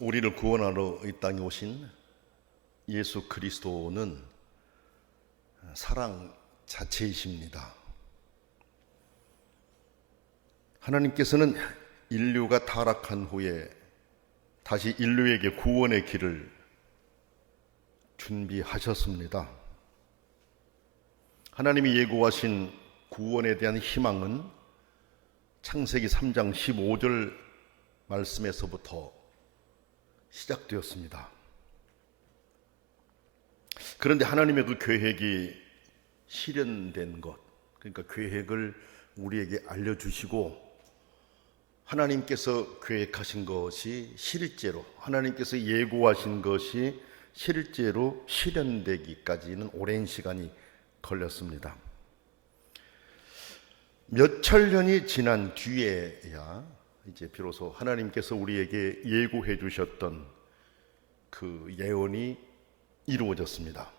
우리를 구원하러 이 땅에 오신 예수 그리스도는 사랑 자체이십니다. 하나님께서는 인류가 타락한 후에 다시 인류에게 구원의 길을 준비하셨습니다. 하나님이 예고하신 구원에 대한 희망은 창세기 3장 15절 말씀에서부터 시작되었습니다. 그런데 하나님의 그 계획이 실현된 것, 그러니까 계획을 우리에게 알려주시고 하나님께서 계획하신 것이 실제로, 하나님께서 예고하신 것이 실제로 실현되기까지는 오랜 시간이 걸렸습니다. 몇 천 년이 지난 뒤에야 이제 비로소 하나님께서 우리에게 예고해 주셨던 그 예언이 이루어졌습니다.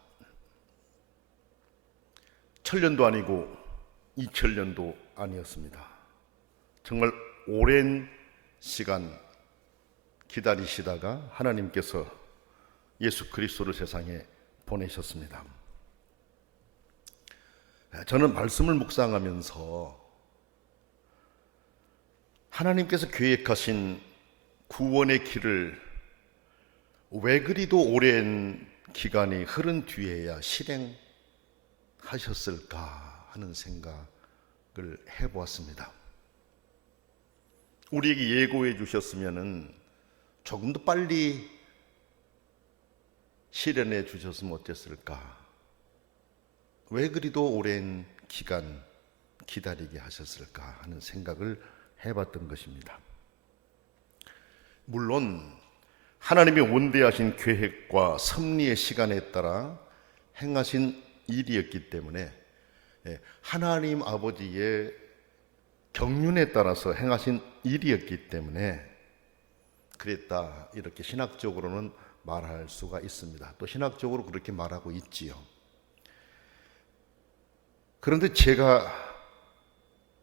1000년도 아니고 2000년도 아니었습니다. 정말 오랜 시간 기다리시다가 하나님께서 예수 그리스도를 세상에 보내셨습니다. 저는 말씀을 묵상하면서 하나님께서 계획하신 구원의 길을 왜 그리도 오랜 기간이 흐른 뒤에야 실행하셨을까 하는 생각을 해보았습니다. 우리에게 예고해 주셨으면 조금 더 빨리 실현해 주셨으면 어땠을까? 왜 그리도 오랜 기간 기다리게 하셨을까 하는 생각을 해봤던 것입니다. 물론 하나님의 원대하신 계획과 섭리의 시간에 따라 행하신 일이었기 때문에 하나님 아버지의 경륜에 따라서 행하신 일이었기 때문에 그랬다, 이렇게 신학적으로는 말할 수가 있습니다. 또 신학적으로 그렇게 말하고 있지요. 그런데 제가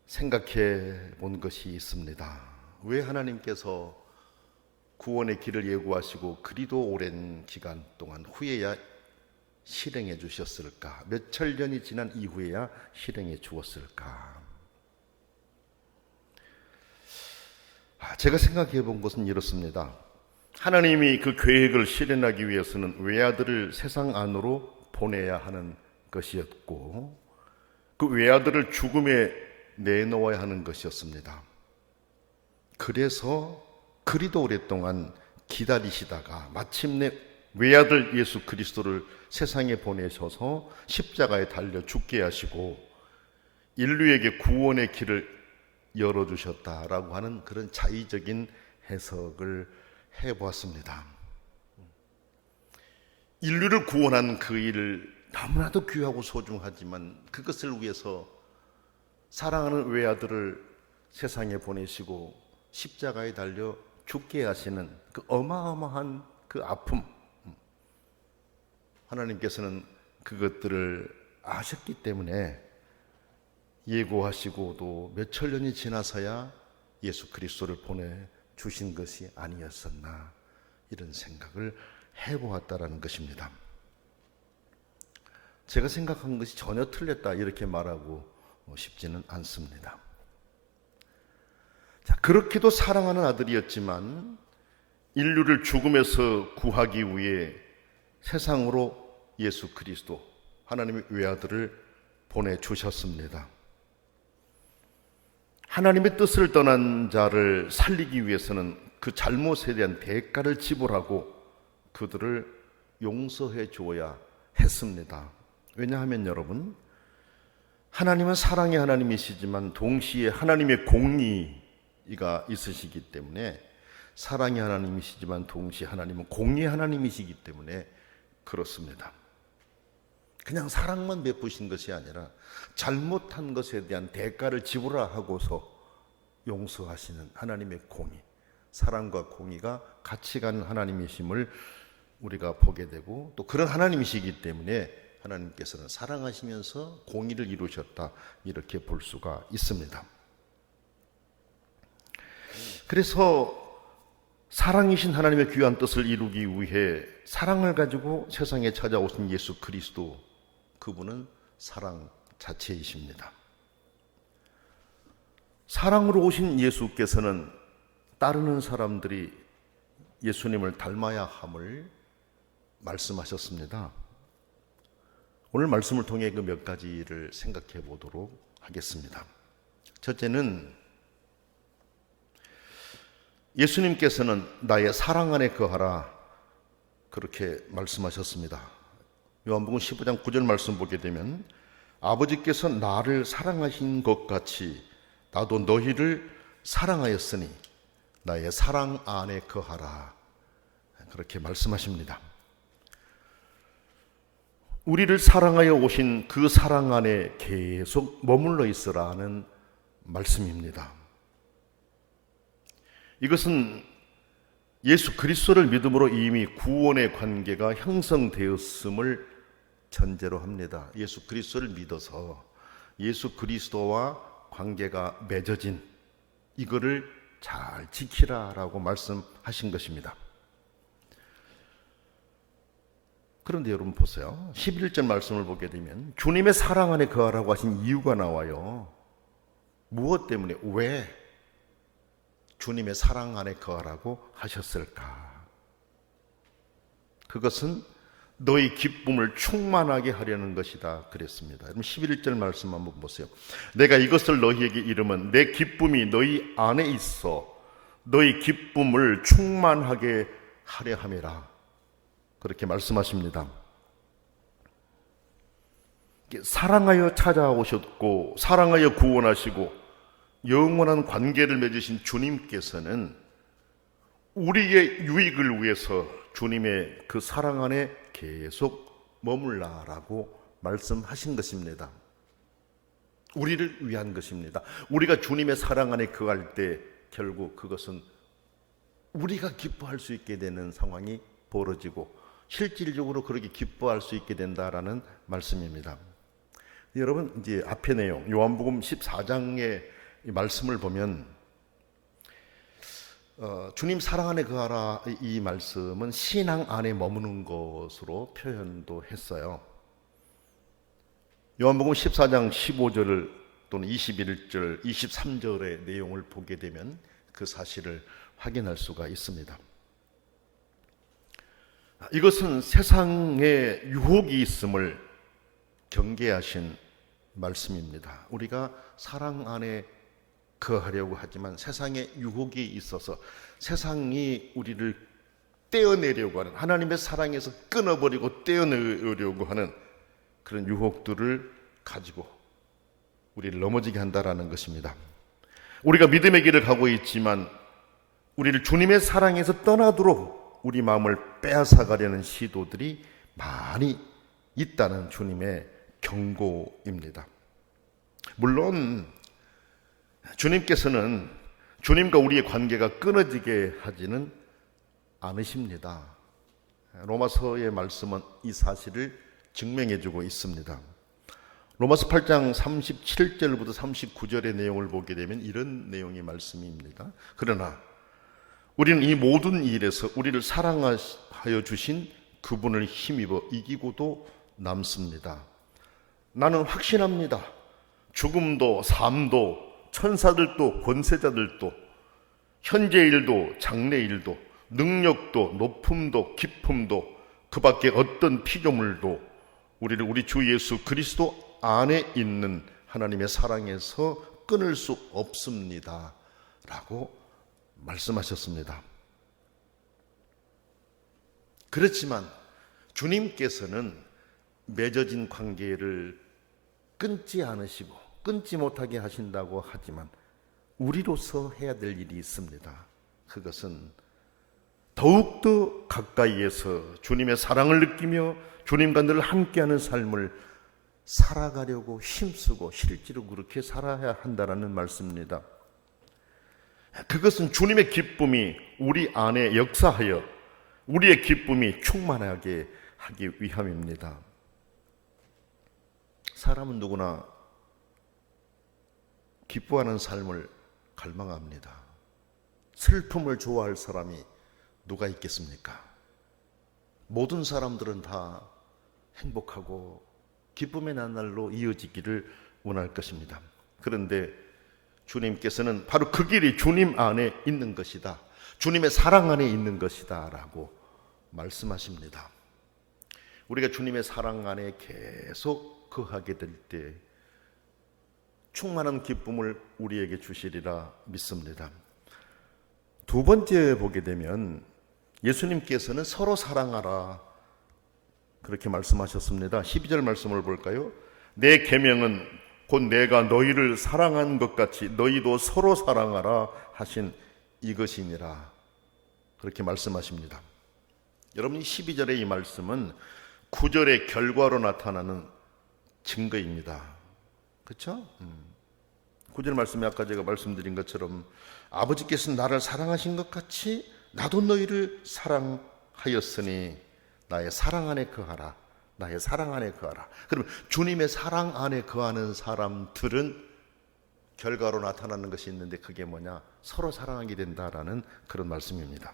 생각해 본 것이 있습니다. 왜 하나님께서 구원의 길을 예고하시고 그리도 오랜 기간 동안 후에야 실행해 주셨을까? 몇 천 년이 지난 이후에야 실행해 주었을까? 제가 생각해 본 것은 이렇습니다. 하나님이 그 계획을 실현하기 위해서는 외아들을 세상 안으로 보내야 하는 것이었고, 그 외아들을 죽음에 내놓아야 하는 것이었습니다. 그래서 그리도 오랫동안 기다리시다가 마침내 외아들 예수 그리스도를 세상에 보내셔서 십자가에 달려 죽게 하시고 인류에게 구원의 길을 열어주셨다라고 하는 그런 자의적인 해석을 해보았습니다. 인류를 구원한 그 일을 너무나도 귀하고 소중하지만 그것을 위해서 사랑하는 외아들을 세상에 보내시고 십자가에 달려 죽게 하시는 그 어마어마한 그 아픔, 하나님께서는 그것들을 아셨기 때문에 예고하시고도 몇 천 년이 지나서야 예수 그리스도를 보내주신 것이 아니었었나, 이런 생각을 해보았다라는 것입니다. 제가 생각한 것이 전혀 틀렸다 이렇게 말하고 싶지는 않습니다. 자, 그렇게도 사랑하는 아들이었지만 인류를 죽음에서 구하기 위해 세상으로 예수 그리스도, 하나님의 외아들을 보내주셨습니다. 하나님의 뜻을 떠난 자를 살리기 위해서는 그 잘못에 대한 대가를 지불하고 그들을 용서해 주어야 했습니다. 왜냐하면 여러분, 하나님은 사랑의 하나님이시지만 동시에 하나님의 공의가 있으시기 때문에, 사랑의 하나님이시지만 동시에 하나님은 공의의 하나님이시기 때문에 그렇습니다. 그냥 사랑만 베푸신 것이 아니라 잘못한 것에 대한 대가를 지불하고서 용서하시는 하나님의 공의, 사랑과 공의가 같이 가는 하나님이심을 우리가 보게 되고, 또 그런 하나님이시기 때문에 하나님께서는 사랑하시면서 공의를 이루셨다, 이렇게 볼 수가 있습니다. 그래서 사랑이신 하나님의 귀한 뜻을 이루기 위해 사랑을 가지고 세상에 찾아오신 예수 그리스도, 그분은 사랑 자체이십니다. 사랑으로 오신 예수께서는 따르는 사람들이 예수님을 닮아야 함을 말씀하셨습니다. 오늘 말씀을 통해 그 몇 가지를 생각해 보도록 하겠습니다. 첫째는 예수님께서는 나의 사랑 안에 거하라, 그렇게 말씀하셨습니다. 요한복음 15장 9절 말씀 보게 되면 아버지께서 나를 사랑하신 것 같이 나도 너희를 사랑하였으니 나의 사랑 안에 거하라, 그렇게 말씀하십니다. 우리를 사랑하여 오신 그 사랑 안에 계속 머물러 있으라는 말씀입니다. 이것은 예수 그리스도를 믿음으로 이미 구원의 관계가 형성되었음을 전제로 합니다. 예수 그리스도를 믿어서 예수 그리스도와 관계가 맺어진 이거를 잘 지키라라고 말씀하신 것입니다. 그런데 여러분 보세요. 11절 말씀을 보게 되면 주님의 사랑 안에 거하라고 하신 이유가 나와요. 무엇 때문에, 왜 주님의 사랑 안에 거하라고 하셨을까? 그것은 너희 기쁨을 충만하게 하려는 것이다 그랬습니다. 여러분 11절 말씀 한번 보세요. 내가 이것을 너희에게 이르면 내 기쁨이 너희 안에 있어 너희 기쁨을 충만하게 하려 함이라, 그렇게 말씀하십니다. 사랑하여 찾아오셨고 사랑하여 구원하시고 영원한 관계를 맺으신 주님께서는 우리의 유익을 위해서 주님의 그 사랑 안에 계속 머물라라고 말씀하신 것입니다. 우리를 위한 것입니다. 우리가 주님의 사랑 안에 거할 때 결국 그것은 우리가 기뻐할 수 있게 되는 상황이 벌어지고 실질적으로 그렇게 기뻐할 수 있게 된다라는 말씀입니다. 여러분, 이제 앞의 내용 요한복음 14장의 이 말씀을 보면 주님 사랑 안에 거하라, 이 말씀은 신앙 안에 머무는 것으로 표현도 했어요. 요한복음 14장 15절 또는 21절, 23절의 내용을 보게 되면 그 사실을 확인할 수가 있습니다. 이것은 세상에 유혹이 있음을 경계하신 말씀입니다. 우리가 사랑 안에 거하려고 하지만 세상에 유혹이 있어서 세상이 우리를 떼어내려고 하는, 하나님의 사랑에서 끊어버리고 떼어내려고 하는 그런 유혹들을 가지고 우리를 넘어지게 한다라는 것입니다. 우리가 믿음의 길을 가고 있지만 우리를 주님의 사랑에서 떠나도록 우리 마음을 빼앗아가려는 시도들이 많이 있다는 주님의 경고입니다. 물론 주님께서는 주님과 우리의 관계가 끊어지게 하지는 않으십니다. 로마서의 말씀은 이 사실을 증명해주고 있습니다. 로마서 8장 37절부터 39절의 내용을 보게 되면 이런 내용의 말씀입니다. 그러나 우리는 이 모든 일에서 우리를 사랑하여 주신 그분을 힘입어 이기고도 남습니다. 나는 확신합니다. 죽음도 삶도 천사들도 권세자들도 현재 일도 장래 일도 능력도 높음도 깊음도 그 밖에 어떤 피조물도 우리를 우리 주 예수 그리스도 안에 있는 하나님의 사랑에서 끊을 수 없습니다 라고 말씀하셨습니다. 그렇지만 주님께서는 맺어진 관계를 끊지 않으시고 끊지 못하게 하신다고 하지만 우리로서 해야 될 일이 있습니다. 그것은 더욱더 가까이에서 주님의 사랑을 느끼며 주님과 늘 함께하는 삶을 살아가려고 힘쓰고 실제로 그렇게 살아야 한다는 말씀입니다. 그것은 주님의 기쁨이 우리 안에 역사하여 우리의 기쁨이 충만하게 하기 위함입니다. 사람은 누구나 기뻐하는 삶을 갈망합니다. 슬픔을 좋아할 사람이 누가 있겠습니까? 모든 사람들은 다 행복하고 기쁨의 나날로 이어지기를 원할 것입니다. 그런데 주님께서는 바로 그 길이 주님 안에 있는 것이다, 주님의 사랑 안에 있는 것이다 라고 말씀하십니다. 우리가 주님의 사랑 안에 계속 거하게 될 때 충만한 기쁨을 우리에게 주시리라 믿습니다. 두 번째 보게 되면 예수님께서는 서로 사랑하라 그렇게 말씀하셨습니다. 12절 말씀을 볼까요? 내 계명은 곧 내가 너희를 사랑한 것 같이 너희도 서로 사랑하라 하신 이것이니라 그렇게 말씀하십니다. 여러분, 12절의 이 말씀은 9절의 결과로 나타나는 증거입니다. 그렇죠? 9절 말씀에 아까 제가 말씀드린 것처럼 아버지께서 나를 사랑하신 것 같이 나도 너희를 사랑하였으니 나의 사랑 안에 거하라. 나의 사랑 안에 거하라. 그러면 주님의 사랑 안에 거하는 사람들은 결과로 나타나는 것이 있는데 그게 뭐냐? 서로 사랑하게 된다라는 그런 말씀입니다.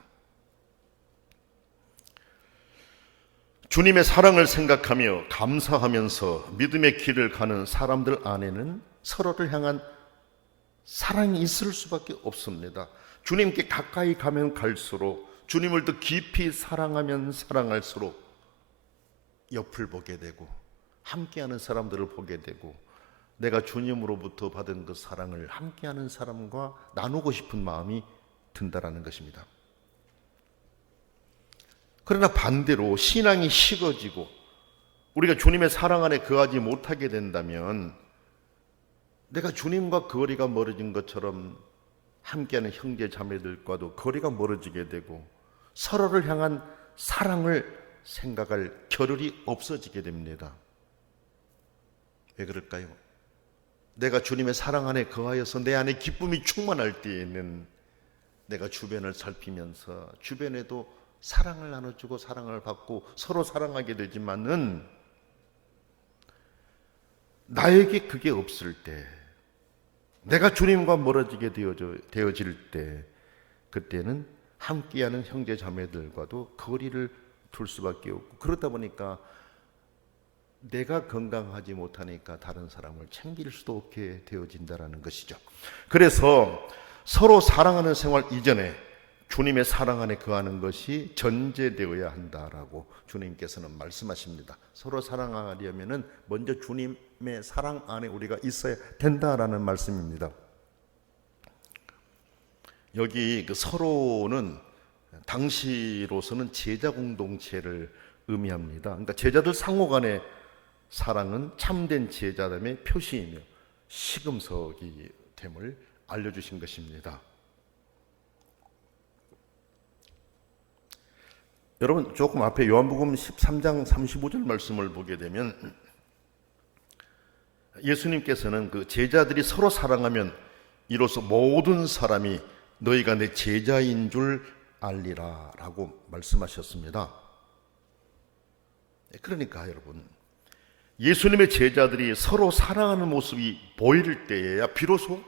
주님의 사랑을 생각하며 감사하면서 믿음의 길을 가는 사람들 안에는 서로를 향한 사랑이 있을 수밖에 없습니다. 주님께 가까이 가면 갈수록, 주님을 더 깊이 사랑하면 사랑할수록 옆을 보게 되고 함께하는 사람들을 보게 되고 내가 주님으로부터 받은 그 사랑을 함께하는 사람과 나누고 싶은 마음이 든다라는 것입니다. 그러나 반대로 신앙이 식어지고 우리가 주님의 사랑 안에 거하지 못하게 된다면 내가 주님과 거리가 멀어진 것처럼 함께하는 형제 자매들과도 거리가 멀어지게 되고 서로를 향한 사랑을 생각할 겨를이 없어지게 됩니다. 왜 그럴까요? 내가 주님의 사랑 안에 거하여서 내 안에 기쁨이 충만할 때에는 내가 주변을 살피면서 주변에도 사랑을 나눠주고 사랑을 받고 서로 사랑하게 되지만은 나에게 그게 없을 때, 내가 주님과 멀어지게 되어질 때, 그때는 함께하는 형제 자매들과도 거리를 둘 수밖에 없고, 그러다 보니까 내가 건강하지 못하니까 다른 사람을 챙길 수도 없게 되어진다는 것이죠. 그래서 서로 사랑하는 생활 이전에 주님의 사랑 안에 거하는 것이 전제되어야 한다라고 주님께서는 말씀하십니다. 서로 사랑하려면 먼저 주님의 사랑 안에 우리가 있어야 된다라는 말씀입니다. 여기 그 서로는 당시로서는 제자 공동체를 의미합니다. 그러니까 제자들 상호 간의 사랑은 참된 제자됨의 표시이며 시금석이 됨을 알려주신 것입니다. 여러분, 조금 앞에 요한복음 13장 35절 말씀을 보게 되면 예수님께서는 그 제자들이 서로 사랑하면 이로써 모든 사람이 너희가 내 제자인 줄 알리라 라고 말씀하셨습니다. 그러니까 여러분, 예수님의 제자들이 서로 사랑하는 모습이 보일 때에야 비로소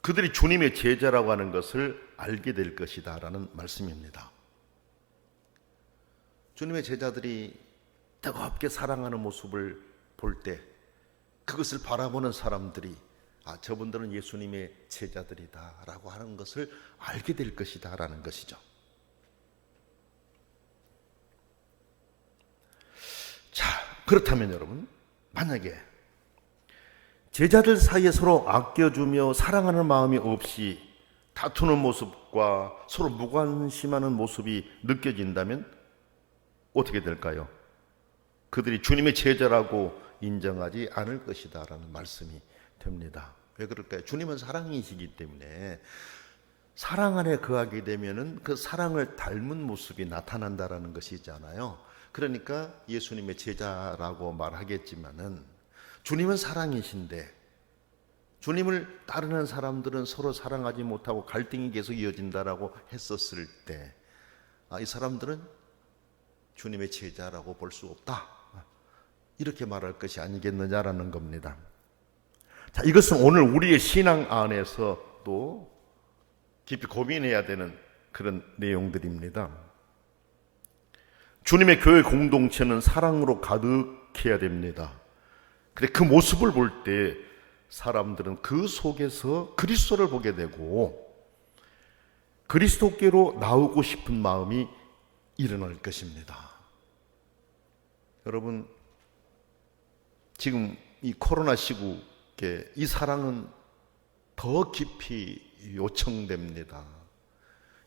그들이 주님의 제자라고 하는 것을 알게 될 것이다 라는 말씀입니다. 주님의 제자들이 뜨겁게 사랑하는 모습을 볼 때 그것을 바라보는 사람들이 저분들은 예수님의 제자들이다 라고 하는 것을 알게 될 것이다 라는 것이죠. 자, 그렇다면 여러분, 만약에 제자들 사이에 서로 아껴주며 사랑하는 마음이 없이 다투는 모습과 서로 무관심하는 모습이 느껴진다면 어떻게 될까요? 그들이 주님의 제자라고 인정하지 않을 것이다 라는 말씀이 됩니다. 왜 그럴까요? 주님은 사랑이시기 때문에 사랑 안에 거하게 되면은 그 사랑을 닮은 모습이 나타난다라는 것이잖아요. 그러니까 예수님의 제자라고 말하겠지만은 주님은 사랑이신데 주님을 따르는 사람들은 서로 사랑하지 못하고 갈등이 계속 이어진다라고 했었을 때 이 사람들은 주님의 제자라고 볼 수 없다, 이렇게 말할 것이 아니겠느냐라는 겁니다. 자, 이것은 오늘 우리의 신앙 안에서 또 깊이 고민해야 되는 그런 내용들입니다. 주님의 교회 공동체는 사랑으로 가득해야 됩니다. 그래, 그 모습을 볼 때 사람들은 그 속에서 그리스도를 보게 되고 그리스도께로 나오고 싶은 마음이 일어날 것입니다. 여러분, 지금 이 코로나 시국에 이 사랑은 더 깊이 요청됩니다.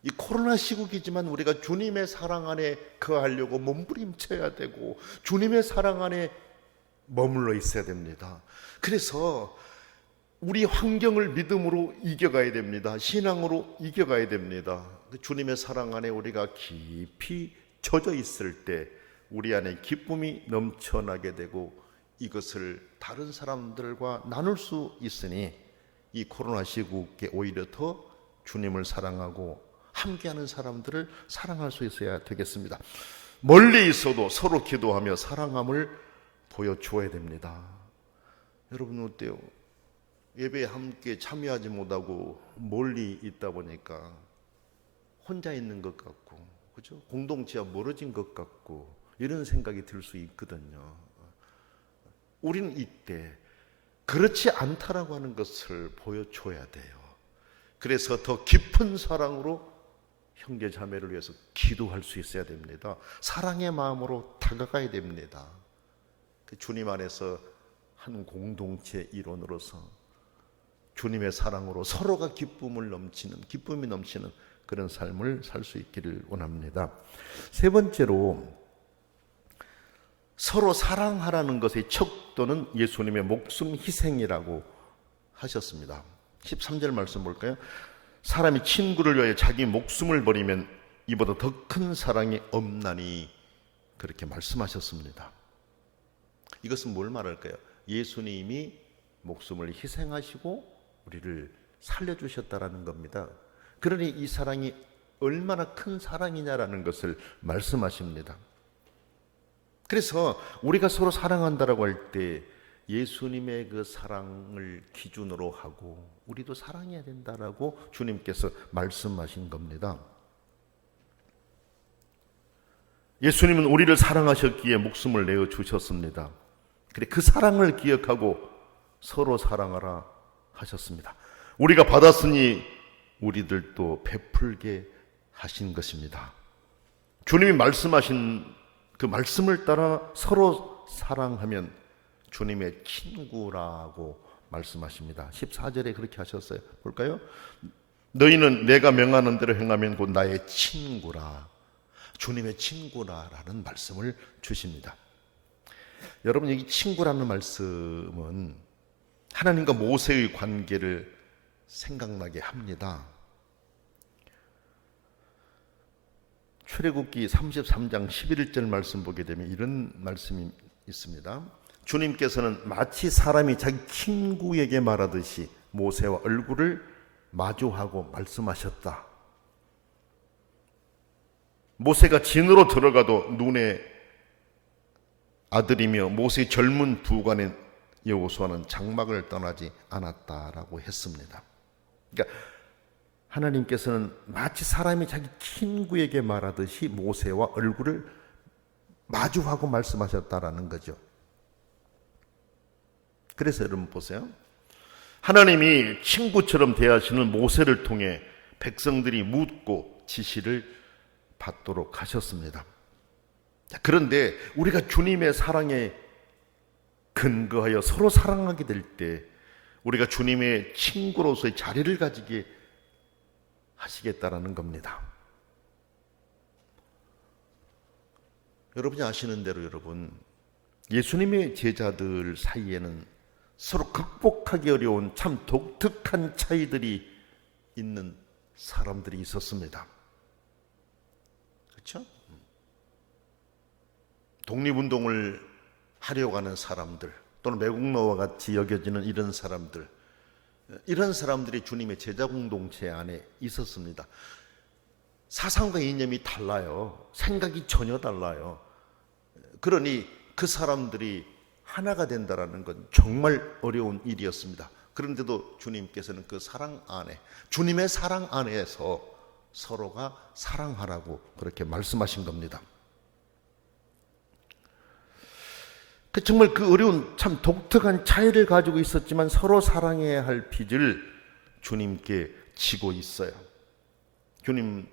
이 코로나 시국이지만 우리가 주님의 사랑 안에 거하려고 몸부림쳐야 되고 주님의 사랑 안에 머물러 있어야 됩니다. 그래서 우리 환경을 믿음으로 이겨가야 됩니다. 신앙으로 이겨가야 됩니다. 주님의 사랑 안에 우리가 깊이 젖어 있을 때 우리 안에 기쁨이 넘쳐나게 되고 이것을 다른 사람들과 나눌 수 있으니 이 코로나 시국에 오히려 더 주님을 사랑하고 함께하는 사람들을 사랑할 수 있어야 되겠습니다. 멀리 있어도 서로 기도하며 사랑함을 보여줘야 됩니다. 여러분 어때요? 예배에 함께 참여하지 못하고 멀리 있다 보니까 혼자 있는 것 같고, 그죠? 공동체와 멀어진 것 같고 이런 생각이 들 수 있거든요. 우리는 이때 그렇지 않다라고 하는 것을 보여줘야 돼요. 그래서 더 깊은 사랑으로 형제 자매를 위해서 기도할 수 있어야 됩니다. 사랑의 마음으로 다가가야 됩니다. 주님 안에서 한 공동체 일원으로서 주님의 사랑으로 서로가 기쁨이 넘치는 그런 삶을 살 수 있기를 원합니다. 세 번째로 서로 사랑하라는 것의 척도는 예수님의 목숨 희생이라고 하셨습니다. 13절 말씀 볼까요? 사람이 친구를 위하여 자기 목숨을 버리면 이보다 더 큰 사랑이 없나니 그렇게 말씀하셨습니다. 이것은 뭘 말할까요? 예수님이 목숨을 희생하시고 우리를 살려주셨다라는 겁니다. 그러니 이 사랑이 얼마나 큰 사랑이냐라는 것을 말씀하십니다. 그래서 우리가 서로 사랑한다라고 할 때 예수님의 그 사랑을 기준으로 하고 우리도 사랑해야 된다라고 주님께서 말씀하신 겁니다. 예수님은 우리를 사랑하셨기에 목숨을 내어 주셨습니다. 그래, 그 사랑을 기억하고 서로 사랑하라 하셨습니다. 우리가 받았으니 우리들도 베풀게 하신 것입니다. 주님이 말씀하신 그 말씀을 따라 서로 사랑하면 주님의 친구라고 말씀하십니다. 14절에 그렇게 하셨어요. 볼까요? 너희는 내가 명하는 대로 행하면 곧 나의 친구라. 주님의 친구라라는 말씀을 주십니다. 여러분, 여기 친구라는 말씀은 하나님과 모세의 관계를 생각나게 합니다. 출애굽기 33장 11절 말씀 보게 되면 이런 말씀이 있습니다. 주님께서는 마치 사람이 자기 친구에게 말하듯이 모세와 얼굴을 마주하고 말씀하셨다. 모세가 진으로 들어가도 눈의 아들이며 모세의 젊은 부관인 여호수아는 장막을 떠나지 않았다라고 했습니다. 그러니까 하나님께서는 마치 사람이 자기 친구에게 말하듯이 모세와 얼굴을 마주하고 말씀하셨다라는 거죠. 그래서 여러분 보세요. 하나님이 친구처럼 대하시는 모세를 통해 백성들이 묻고 지시를 받도록 하셨습니다. 그런데 우리가 주님의 사랑에 근거하여 서로 사랑하게 될 때 우리가 주님의 친구로서의 자리를 가지게 하시겠다라는 겁니다. 여러분이 아시는 대로 여러분, 예수님의 제자들 사이에는 서로 극복하기 어려운 참 독특한 차이들이 있는 사람들이 있었습니다. 그렇죠? 독립운동을 하려고 하는 사람들 또는 매국노와 같이 여겨지는 이런 사람들이 주님의 제자 공동체 안에 있었습니다. 사상과 이념이 달라요. 생각이 전혀 달라요. 그러니 그 사람들이 하나가 된다는 건 정말 어려운 일이었습니다. 그런데도 주님께서는 그 사랑 안에, 주님의 사랑 안에서 서로가 사랑하라고 그렇게 말씀하신 겁니다. 정말 그 어려운 참 독특한 차이를 가지고 있었지만 서로 사랑해야 할 빚을 주님께 지고 있어요. 주님,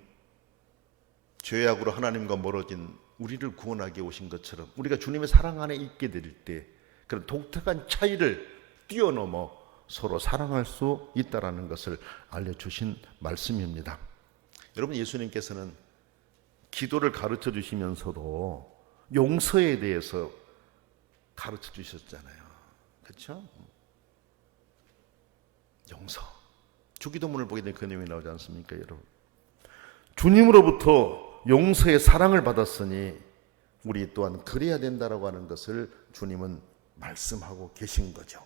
죄악으로 하나님과 멀어진 우리를 구원하게 오신 것처럼 우리가 주님의 사랑 안에 있게 될 때 그런 독특한 차이를 뛰어넘어 서로 사랑할 수 있다는 것을 알려주신 말씀입니다. 여러분, 예수님께서는 기도를 가르쳐 주시면서도 용서에 대해서 가르쳐 주셨잖아요. 그렇죠? 용서. 주기도문을 보게 되면 그 내용이 나오지 않습니까, 여러분? 주님으로부터 용서의 사랑을 받았으니 우리 또한 그래야 된다라고 하는 것을 주님은 말씀하고 계신 거죠.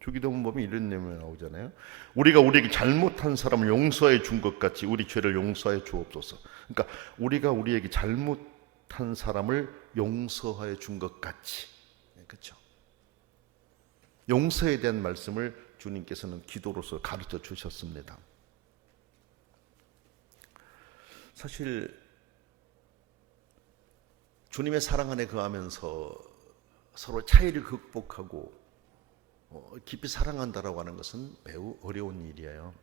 주기도문 보면 이런 내용이 나오잖아요. 우리가 우리에게 잘못한 사람을 용서해 준 것 같이 우리 죄를 용서해 주옵소서. 그러니까 우리가 우리에게 잘못한 사람을 용서해 준 것 같이, 그렇죠? 용서에 대한 말씀을 주님께서는 기도로서 가르쳐 주셨습니다. 사실 주님의 사랑 안에 거하면서 서로 차이를 극복하고 깊이 사랑한다라고 하는 것은 매우 어려운 일이에요.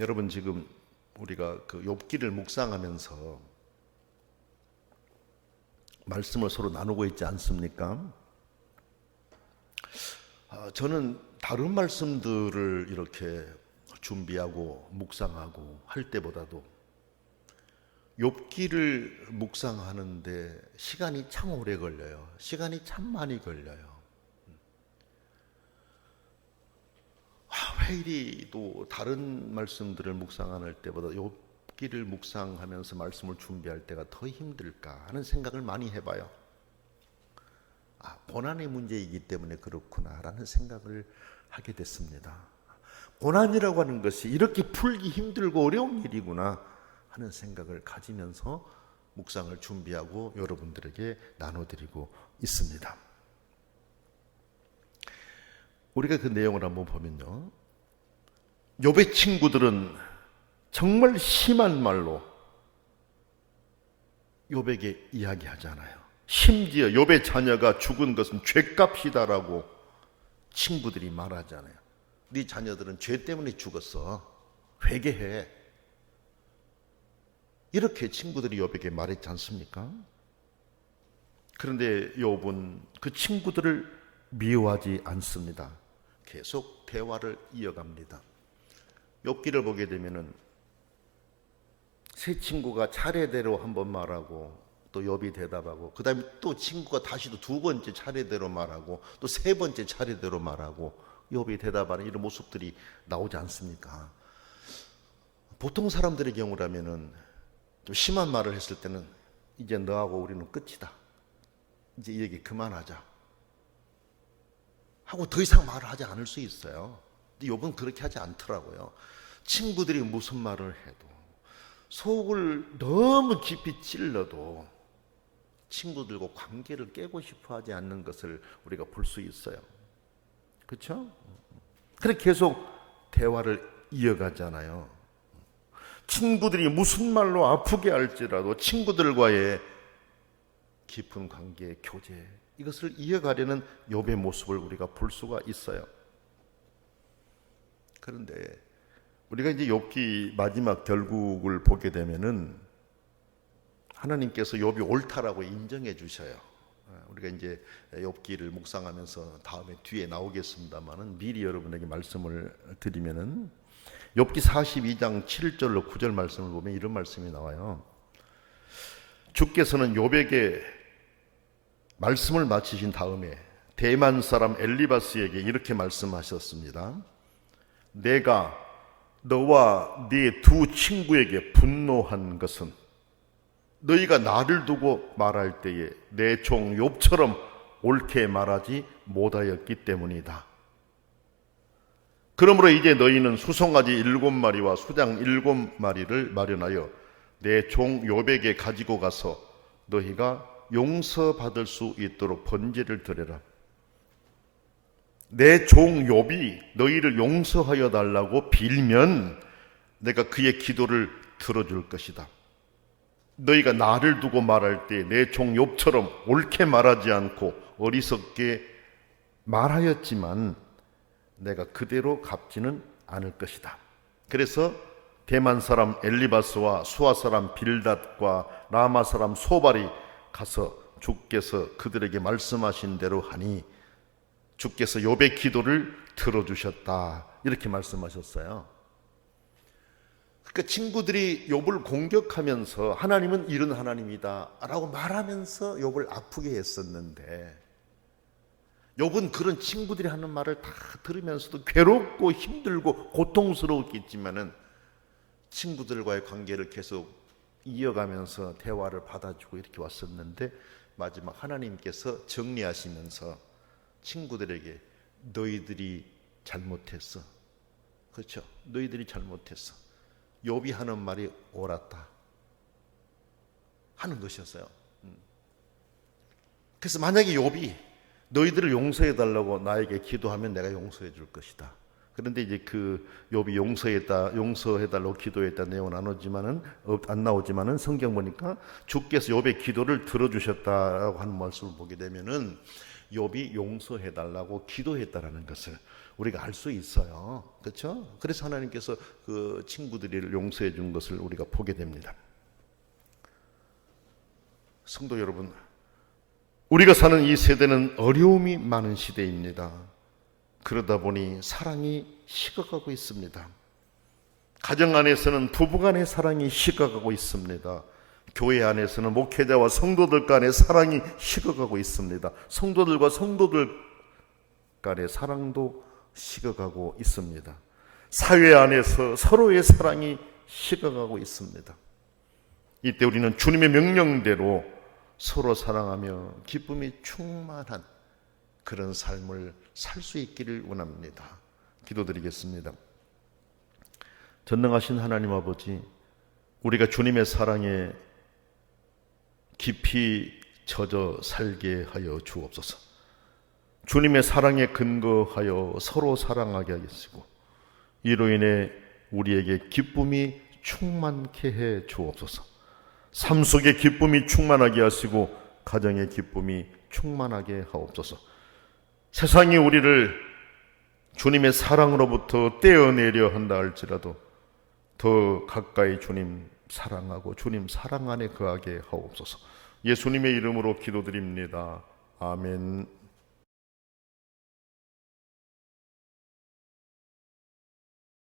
여러분, 지금 우리가 그 욥기를 묵상하면서 말씀을 서로 나누고 있지 않습니까? 저는 다른 말씀들을 이렇게 준비하고 묵상하고 할 때보다도 욥기를 묵상하는데 시간이 참 오래 걸려요. 시간이 참 많이 걸려요. 왜 이리 또 다른 말씀들을 묵상할 때보다 욥기를 묵상하면서 말씀을 준비할 때가 더 힘들까 하는 생각을 많이 해봐요. 고난의 문제이기 때문에 그렇구나라는 생각을 하게 됐습니다. 고난이라고 하는 것이 이렇게 풀기 힘들고 어려운 일이구나 하는 생각을 가지면서 묵상을 준비하고 여러분들에게 나눠드리고 있습니다. 우리가 그 내용을 한번 보면요, 욥의 친구들은 정말 심한 말로 욥에게 이야기하잖아요. 심지어 욥의 자녀가 죽은 것은 죄값이다라고 친구들이 말하잖아요. 네 자녀들은 죄 때문에 죽었어. 회개해. 이렇게 친구들이 욥에게 말했지 않습니까? 그런데 욥은 그 친구들을 미워하지 않습니다. 계속 대화를 이어갑니다. 욥기를 보게 되면은 세 친구가 차례대로 한번 말하고 또 욥이 대답하고 그 다음에 또 친구가 다시 또 두 번째 차례대로 말하고 또 세 번째 차례대로 말하고 욥이 대답하는 이런 모습들이 나오지 않습니까? 보통 사람들의 경우라면은 좀 심한 말을 했을 때는 이제 너하고 우리는 끝이다. 이제 이 얘기 그만하자 하고 더 이상 말을 하지 않을 수 있어요. 근데 욥은 그렇게 하지 않더라고요. 친구들이 무슨 말을 해도 속을 너무 깊이 찔러도 친구들과 관계를 깨고 싶어 하지 않는 것을 우리가 볼 수 있어요. 그렇죠? 그렇게 계속 대화를 이어가잖아요. 친구들이 무슨 말로 아프게 할지라도 친구들과의 깊은 관계, 교제, 이것을 이어가려는 욥의 모습을 우리가 볼 수가 있어요. 그런데 우리가 이제 욥기 마지막 결국을 보게 되면은 하나님께서 욥이 옳다라고 인정해 주셔요. 우리가 이제 욥기를 묵상하면서 다음에 뒤에 나오겠습니다만은 미리 여러분에게 말씀을 드리면은 욥기 42장 7절로 9절 말씀을 보면 이런 말씀이 나와요. 주께서는 욥에게 말씀을 마치신 다음에 대만 사람 엘리바스에게 이렇게 말씀하셨습니다. 내가 너와 네 두 친구에게 분노한 것은 너희가 나를 두고 말할 때에 내 종 욥처럼 옳게 말하지 못하였기 때문이다. 그러므로 이제 너희는 수송아지 7마리와 수장 7마리를 마련하여 내 종 욥에게 가지고 가서 너희가 용서받을 수 있도록 번제를 드려라. 내 종 욥이 너희를 용서하여 달라고 빌면 내가 그의 기도를 들어줄 것이다. 너희가 나를 두고 말할 때 내 종 욥처럼 옳게 말하지 않고 어리석게 말하였지만 내가 그대로 갚지는 않을 것이다. 그래서 대만 사람 엘리바스와 수아 사람 빌닷과 라마 사람 소발이 가서 주께서 그들에게 말씀하신 대로 하니 주께서 욥의 기도를 들어주셨다, 이렇게 말씀하셨어요. 그러니까 친구들이 욥을 공격하면서 하나님은 이런 하나님이다 라고 말하면서 욥을 아프게 했었는데, 욥은 그런 친구들이 하는 말을 다 들으면서도 괴롭고 힘들고 고통스러웠겠지만은 친구들과의 관계를 계속 이어가면서 대화를 받아주고 이렇게 왔었는데, 마지막 하나님께서 정리하시면서 친구들에게 너희들이 잘못했어. 그렇죠? 너희들이 잘못했어. 욥이 하는 말이 옳았다 하는 것이었어요. 그래서 만약에 욥이 너희들을 용서해 달라고 나에게 기도하면 내가 용서해 줄 것이다. 그런데 이제 그 욥이 용서해 달라고 기도했다는 내용은 안 나오지만은 성경 보니까 주께서 욥의 기도를 들어주셨다라고 하는 말씀을 보게 되면은 욥이 용서해 달라고 기도했다라는 것을 우리가 알 수 있어요. 그렇죠? 그래서 하나님께서 그 친구들을 용서해 준 것을 우리가 보게 됩니다. 성도 여러분, 우리가 사는 이 세대는 어려움이 많은 시대입니다. 그러다 보니 사랑이 식어가고 있습니다. 가정 안에서는 부부간의 사랑이 식어가고 있습니다. 교회 안에서는 목회자와 성도들 간의 사랑이 식어가고 있습니다. 성도들과 성도들 간의 사랑도 식어가고 있습니다. 사회 안에서 서로의 사랑이 식어가고 있습니다. 이때 우리는 주님의 명령대로 서로 사랑하며 기쁨이 충만한 그런 삶을 살 수 있기를 원합니다. 기도드리겠습니다. 전능하신 하나님 아버지, 우리가 주님의 사랑에 깊이 젖어 살게 하여 주옵소서. 주님의 사랑에 근거하여 서로 사랑하게 하시고 이로 인해 우리에게 기쁨이 충만케 해 주옵소서. 삶 속에 기쁨이 충만하게 하시고 가정의 기쁨이 충만하게 하옵소서. 세상이 우리를 주님의 사랑으로부터 떼어내려 한다 할지라도 더 가까이 주님 사랑하고 주님 사랑 안에 거하게 하옵소서. 예수님의 이름으로 기도드립니다. 아멘.